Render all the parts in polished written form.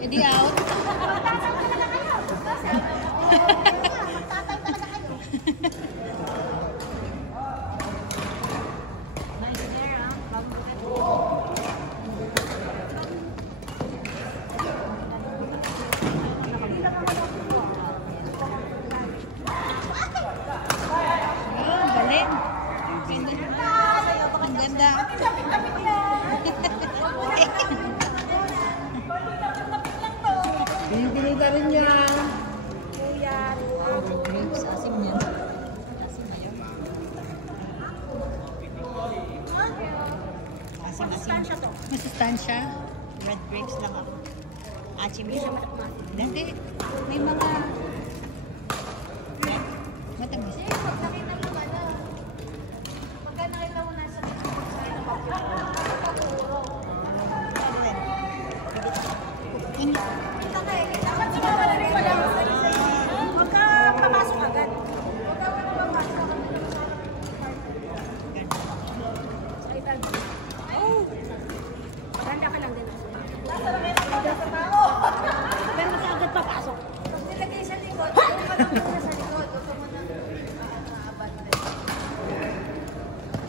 Edi out. Binibinita rin niya. Kuya. Grapes, asim yan. Asim ayun. Masustansya to. Masustansya? Red grapes lang ako. Asim yun. Hindi. May mga... Matamis. Pag nakita mo na. Pagka nakita mo na sa Pero kaagad papasok. pag nilagay sa likod, sa likod, gusto mo nang abandon.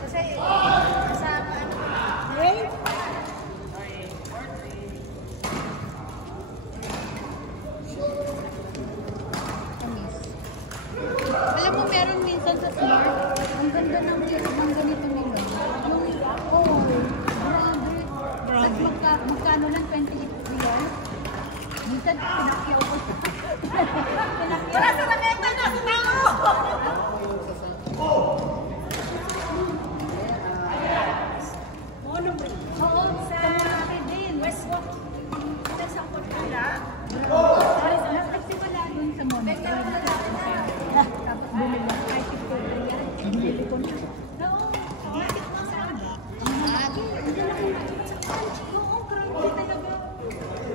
Kasi, sa ano, Wait. tamis. Alam mo, meron minsan sa Smart, ang ganda ng view ng ganito nila. Oh, grabe. At magkano lang 28 real? Minsan, pinakyaw ko siya. Wala sa lamenta na! Oo, sa akin din. Westwood. Sa Portala. Nagsimula dun sa Mono. Tapos bumili ko kahit ito yan. Bumili ko na. Oo, bakit mo sa aga? Oo, grabe talaga.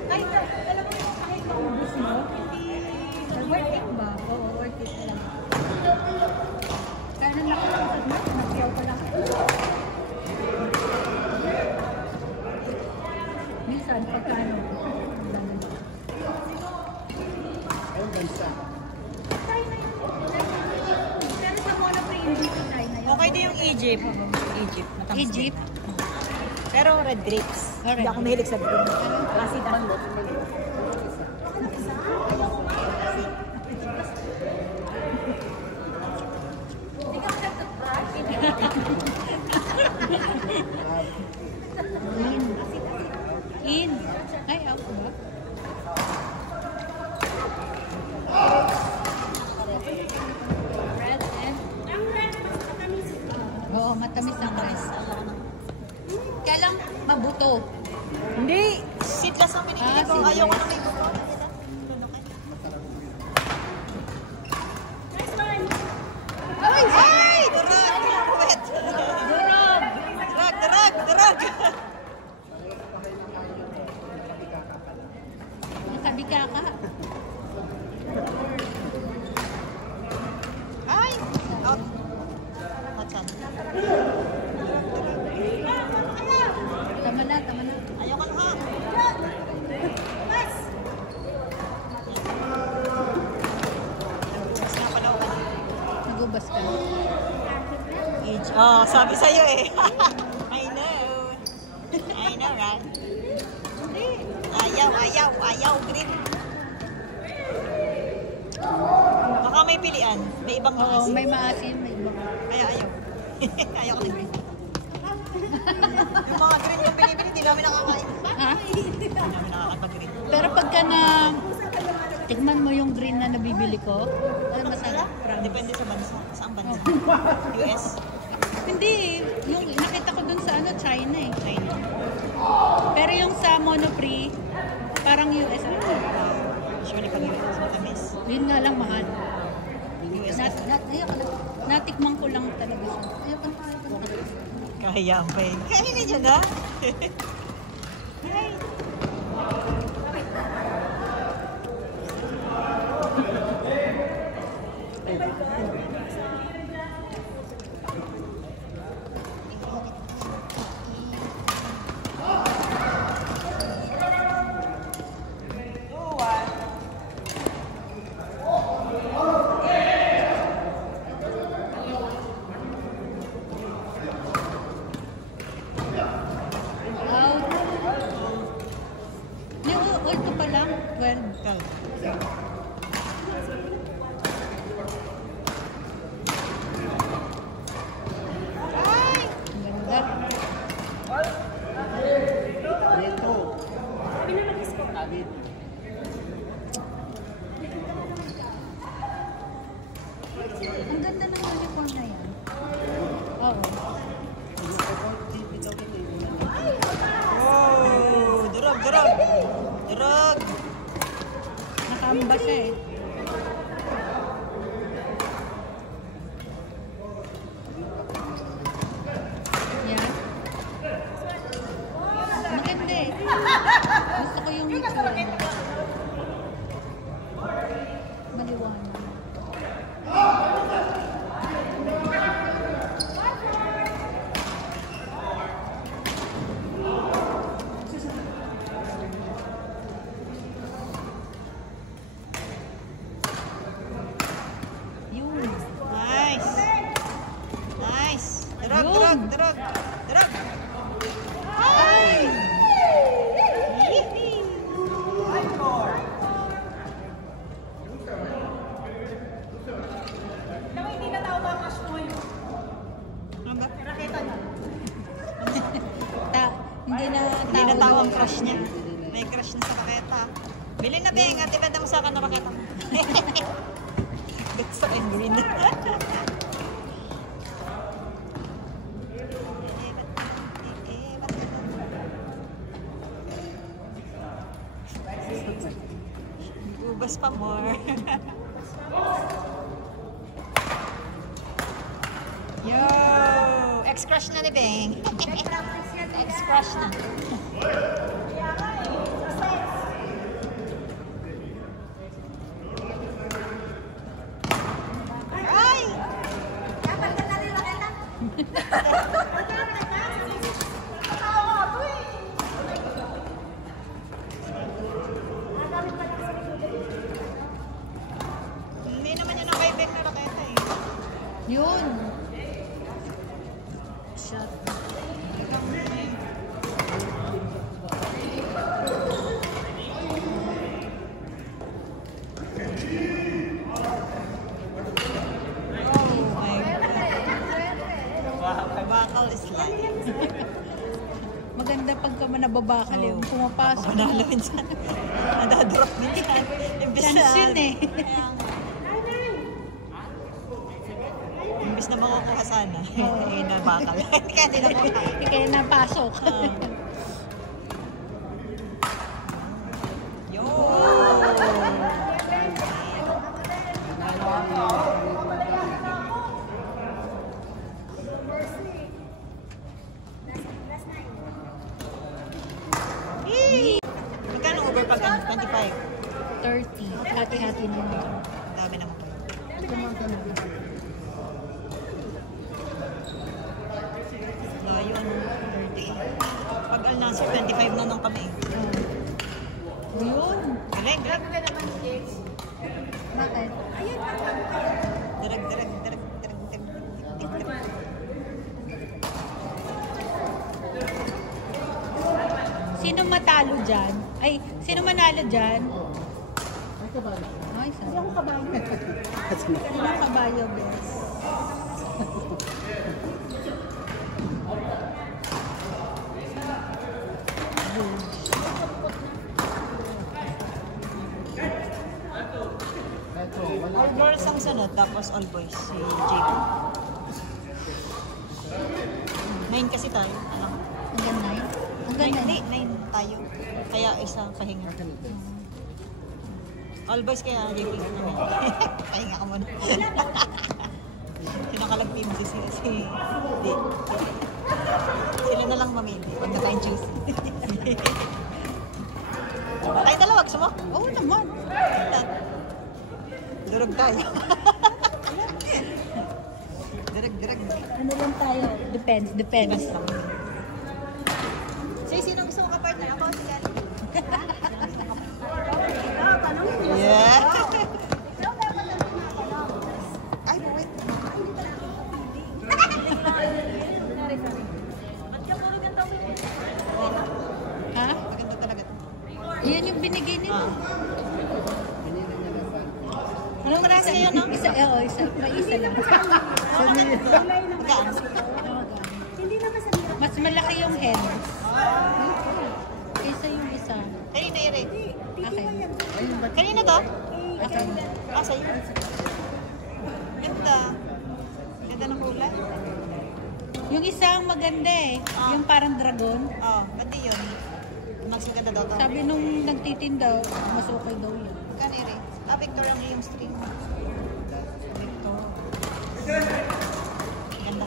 Kahit, alam mo, kahit maubos mo, hindi worth it ba? Oo, worth it lang. Kaya nang nakakasag mo, nakiyaw ko lang. Minsan, pagkano? Ayun, gansa. Pero sa Monoprix, hindi ko China yun. Okay din yung Egypt. Egypt. Matamis Egypt? din. Pero red grapes. Oh, red Hindi ako mahilig sa green. Kasi dahil Hindi ka nag-brush? In. Ay, ako ba? Red and... Oo, matamis ang rice. Kaya lang, mabuto. hindi. Seedless ang pinipili ko. seedless. Ayaw ko na may buto. Ay! Ay! Durag! Wet! Durog! Durag! Sabi ka ka. Ay! Out. Matsan. Tama na, tama na. Ayaw ka na. Nagbukas nga pala ako. Nagubas ka. Oh, sabi sa'yo eh. I know. I know, right? Ayaw, green. Baka may pilian. May ibang Oo, maasim. may maasim, may iba. Kaya ayaw. Ayaw ko na green. Yung mga green yung binibili, hindi namin nakakain. Ha? Hindi namin nakakapag-green. Pero pagka na tikman mo yung green na nabibili ko, ay masarap. Depende sa bansa. Saan bansa? US? Hindi, yung nakita ko dun sa China eh. China. Pero yung sa Monoprix, parang US. Usually pag US, matamis. Yun nga lang mahal. US. Natikman ko lang talaga siya. Ayoko na. Kaya pa eh. Kaya na dyan ha? 12. Kal. Ay! Ang ganda. Dito. Abit. Ang ganda ng uniform na yan. Oo. Wow! Durog, durog! Durog! Nakamba siya eh. Yan. Maganda eh. Gusto ko yung itsura niya. Maliwanag. Yun. Nice! Nice! Durog, Yun. durog, durog! Durog! Ay! Yee! Ano ba? Hindi na Hindi na tawag tao ang ang crush niya. May crush na sa raketa. Bilhin na, Beng. At ibenta mo sa akin na raketa mo. Ba't sa akin green? Ubas pa more. Yo! Ex-crush na ni Beng. Ex-crush na. Ay! Hindi naman yun ang kay Beng na raketa eh. Yun. Shot. Oh my God. Bakal is life. Maganda pagka manababakal yung pumapasok. Panalo minsan. Nadadrop minsan. Imbis Chance yun eh. Imbis na makukuha sana. Eh, nabakal. Kaya di nakuha. Kaya napasok. Yo! Magkano over pag 25? 30. Hati-hati na yun. Ang dami naman pala. Layo, 30. Pag Al Nasser, 25 na nang kami. Yun. Galing, galing. Bakit? Direk, direk, direk, direk, direk, direk. Sino matalo dyan? Ay, sino manalo dyan? Ay, kabalo. Ay, sorry. Kasi Sino ang kabayo, bes? Ito, wala. All girls ang sunod, tapos all boys. Si JP. 9 kasi tayo. Alam ko. Hanggang 9? Hanggang 9? Hindi, 9 tayo. Kaya isa pahinga. All boys kaya JP. Pahinga ka muna. Kinakalagpi mo si Dick. Sila na lang mamili. Huwag na tayong choose. Tayong dalawa, gusto mo? Oo naman. Durog tayo. Direk. Ano lang tayo? Depends. Depends lang. So, sino gusto mo ka-partner? Ako, si Kelly. Yeah. Ay, wait. Ha? Maganda talaga to. Yan yung binigay nila. Binili niya ng fan. Anong price ngayon, no? Isa, oo, isa. May isa lang. Magkaan? Mas malaki yung head. Isa yung isa. Kanina i-rate. Okay. Ayun ba? Kanina to? Okay. Ah, sa'yo. Ganda. Ganda ng kulay. Yung isang maganda eh. Yung parang dragon. Oh, pati yun. Mas maganda daw to. Sabi nung nagtitinda, mas okay daw yun. Magkano i-rate? Ah, Victor ang yung string. Victor. Ganda.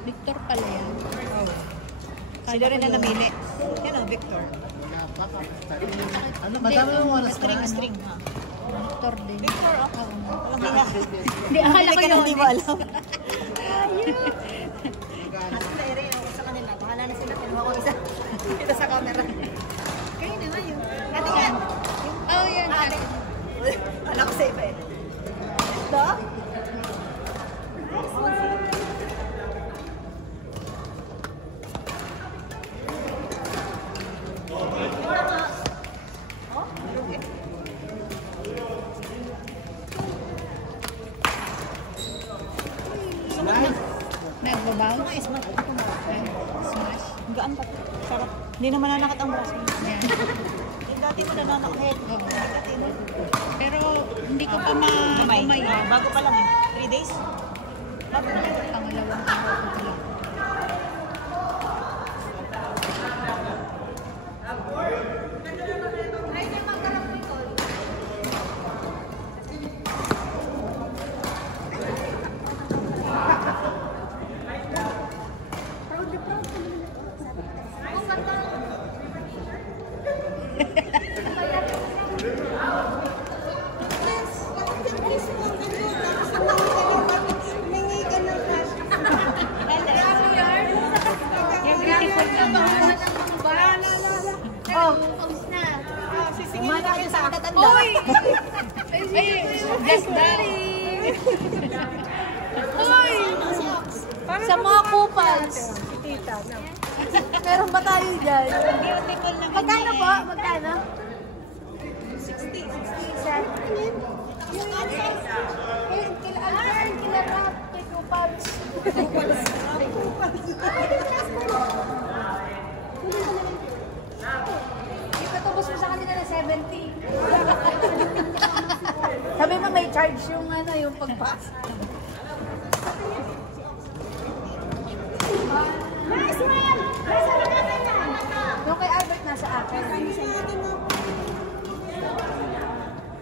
Victor pala yan. Sino rin na namili? Yan o, Victor. Ano, madami yung oras pa. String, ha? Victor din. Victor, oh. Oo. Walang hiya. Hindi, akala ko Hindi ka yun. hindi mo alam. Magkano? At i-rate ako sa kanila. Bahala na sila. Tinuha ko isa. Kita sa camera. Kayo naman yun. Ate yan. Oh, yan. Ate. Alam ko sa iba eh. Ito? Nagbabounce. Smash. Smash. Ang gaan pa. Sarap. Hindi naman nanakit ang braso. Yan. Yung dati mo nananakit. Oo. Dati mo. Pero hindi ko pa Gamay. ma-gamay. Bago pa lang eh. 3 days. Bago pa lang. Pangalawang araw ko lang. Yung beautiful naman. Oh. Sisingin ka kayo sa katatanda. Uy! Ay, ganda. Uy! Sa mga kupals. Meron ba tayo dyan? Beautiful naman. Magkano po? Magkano? 60. Yung kila Alvern, kila Rap, kay kupals. Ipatubos mo sa kanila na 70. Sabi mo may charge yung ano, yung pagpasa. Nice man! Yung kay Albert nasa akin.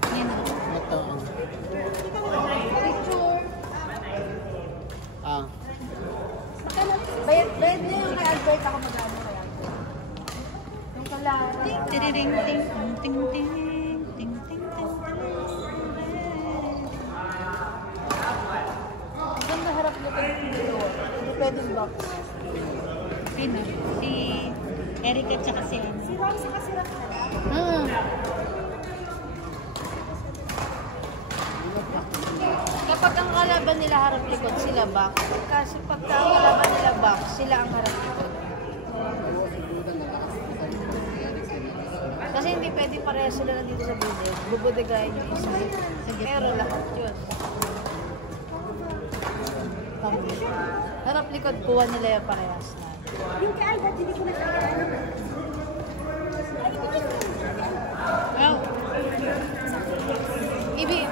Yan o. Ito. Picture. Ah. Bayad niya yung kay Albert, ako magano kay Albert. Yung kalara. Tiriring, ting, ting, ting, ting, ting, ting, Ang ganda harap nito yung video. Hindi pwedeng box. Sino? Si Eric at saka si ano. Si Rose kasi Rap na lang. Kapag ang kalaban nila harap likod, sila back. Kasi pagka ang kalaban nila back, sila ang harap likod. Kasi hindi pwede pareha sila nandito sa bude. Bubudegayin yung isa. Pero lahat yun. Harap likod, kuha nila yung parehas na. Yung kay Albert, hindi ko na Oh,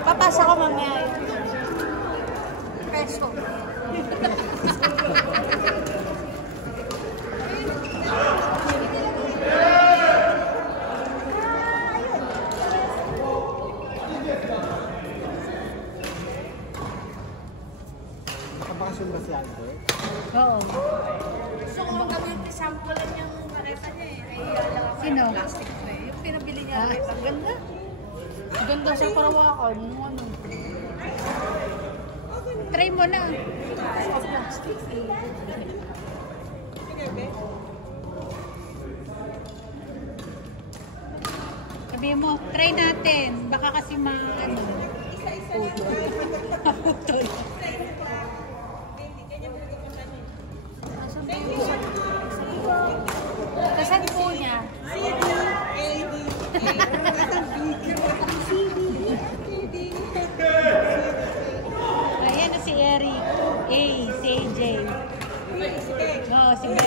papasa ko mamaya yun. Peso. Nakabakasyon ba si Albert? oo. Gusto ko gamitin sample yung kareta niya eh. Ay, Sino? plastic tray. Yung pinabili niya. Ang ganda. Ang ganda sa parawakan. Yung ano. Try mo na. Sa plastic. Sabi mo, try natin. Baka kasi ano. Putol. Nasaan ba yung isa?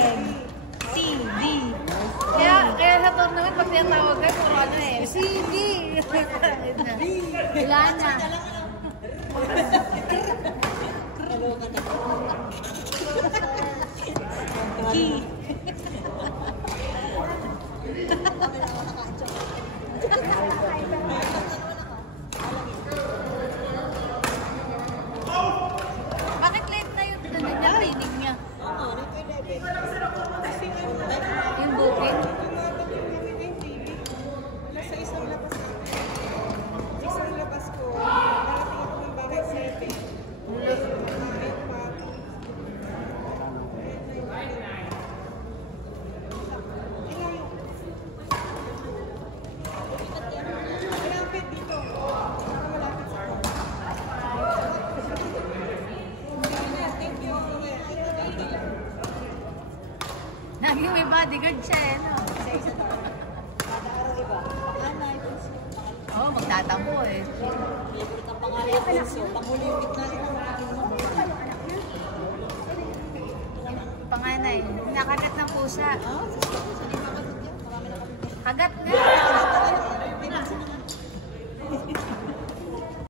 Beng. C, D. Kaya sa tournament, pag tinatawag kayo, puro ano eh. CD! Wala na. Key. Bakit late na yung ano niya, training niya? Yung booking? Naging may bodyguard siya eh, no? Oo, magtatampo eh. Panganay, nakagat ng pusa.